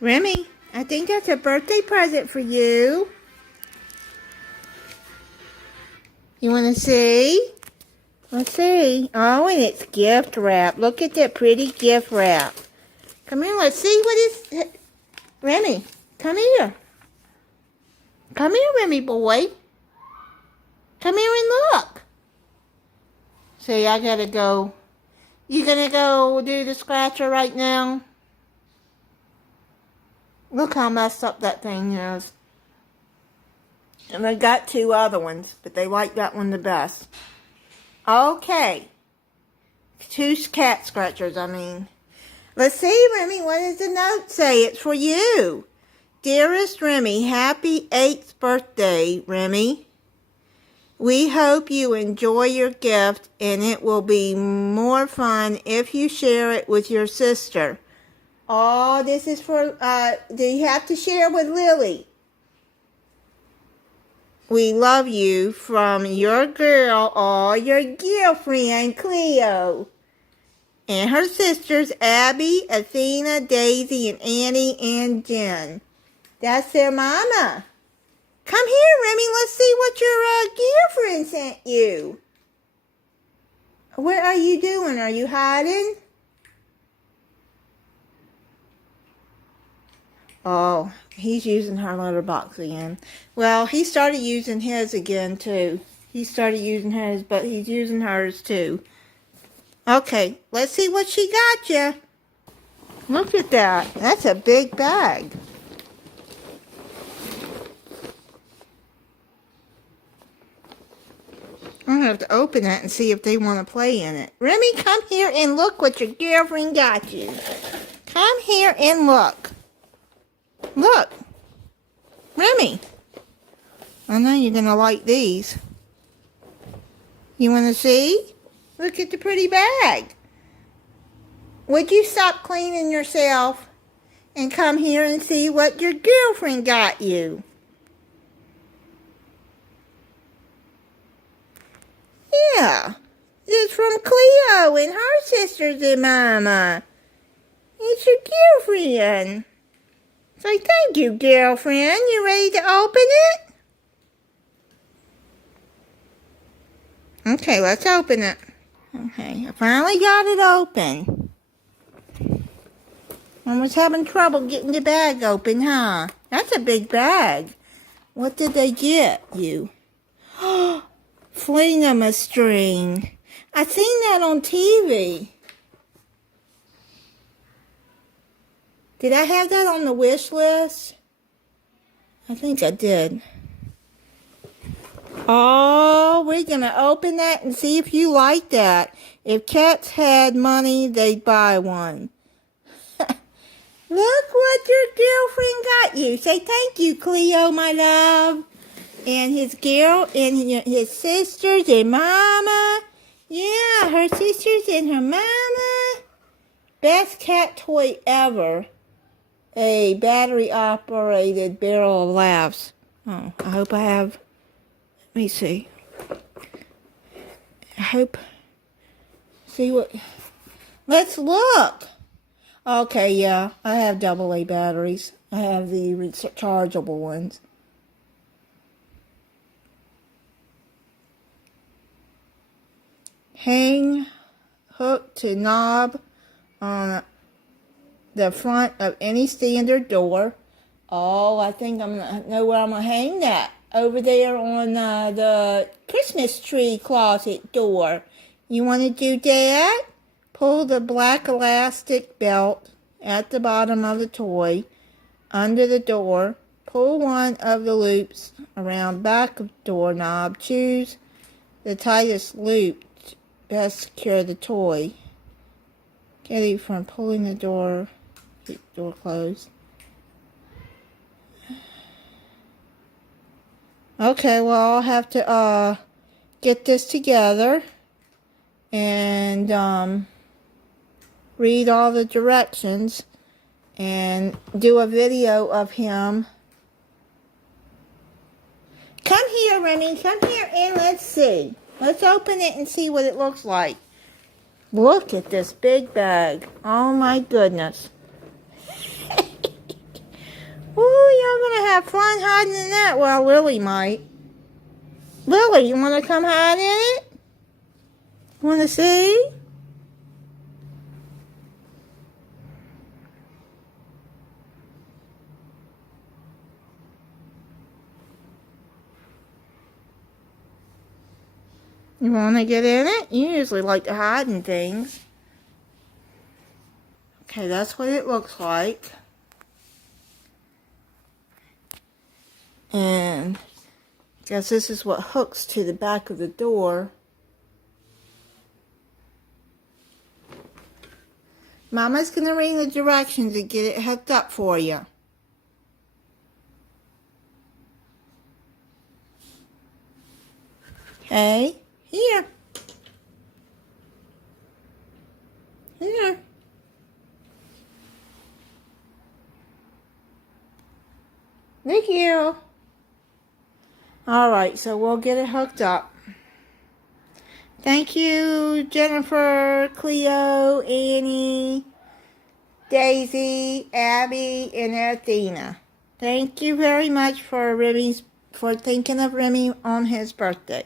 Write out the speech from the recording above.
Remy, I think that's a birthday present for you. You want to see? Let's see. Oh, and it's gift wrap. Look at that pretty gift wrap. Come here, let's see what is... Remy, come here. Come here, Remy boy. Come here and look. See, I gotta go. You gonna go do the scratcher right now? Look how messed up that thing is. And I got two other ones, but they like that one the best. Okay. Two cat scratchers, I mean. Let's see, Remy, what does the note say? It's for you. Dearest Remy, happy 8th birthday, Remy. We hope you enjoy your gift, and it will be more fun if you share it with your sister. Oh, this is for, do you have to share with Lily? We love you from your girl or your girlfriend, Cleo. And her sisters, Abby, Athena, Daisy, and Annie, and Jen. That's their mama. Come here, Remy. Let's see what your girlfriend sent you. What are you doing? Are you hiding? Oh, he's using her letterbox again. Well, he started using his again, too. He started using hers, but he's using hers, too. Okay, let's see what she got you. Look at that. That's a big bag. I'm going to have to open it and see if they want to play in it. Remy, come here and look what your girlfriend got you. Come here and look. Look. Remy. I know you're going to like these. You want to see? Look at the pretty bag. Would you stop cleaning yourself and come here and see what your girlfriend got you? Yeah, it's from Cleo and her sisters and Mama. It's your girlfriend. Say thank you, girlfriend. You ready to open it? Okay, let's open it. Okay, I finally got it open. I was having trouble getting the bag open, huh? That's a big bag. What did they get you? Fling-a-string. I seen that on TV. Did I have that on the wish list? I think I did. Oh, we're going to open that and see if you like that. If cats had money, they'd buy one. Look what your girlfriend got you. Say thank you, Cleo, my love. And his girl, and his sisters, and Mama. Yeah, her sisters and her Mama. Best cat toy ever. A battery-operated barrel of laughs. Oh, I hope I have... Let me see. I hope... See what... Let's look! Okay, yeah, I have AA batteries. I have the rechargeable ones. Hang hook to knob on the front of any standard door. Oh, I think I'm going to know where I'm going to hang that. Over there on the Christmas tree closet door. You want to do that? Pull the black elastic belt at the bottom of the toy under the door. Pull one of the loops around back of doorknob. Choose the tightest loop to best secure the toy. Get it from pulling the door, keep the door closed. Okay, well, I'll have to get this together and read all the directions and do a video of him. Come here, Remy. Come here and let's see. Let's open it and see what it looks like. Look at this big bag. Oh, my goodness. Ooh, y'all gonna have fun hiding in that. Well, Lily might. Lily, you wanna come hide in it? Wanna see? You wanna get in it? You usually like to hide in things. Okay, that's what it looks like. And I guess this is what hooks to the back of the door. Mama's gonna read the directions and get it hooked up for you. Okay, here. Here. Thank you. Alright, so we'll get it hooked up. Thank you, Jennifer, Cleo, Annie, Daisy, Abby, and Athena. Thank you very much for thinking of Remy on his birthday.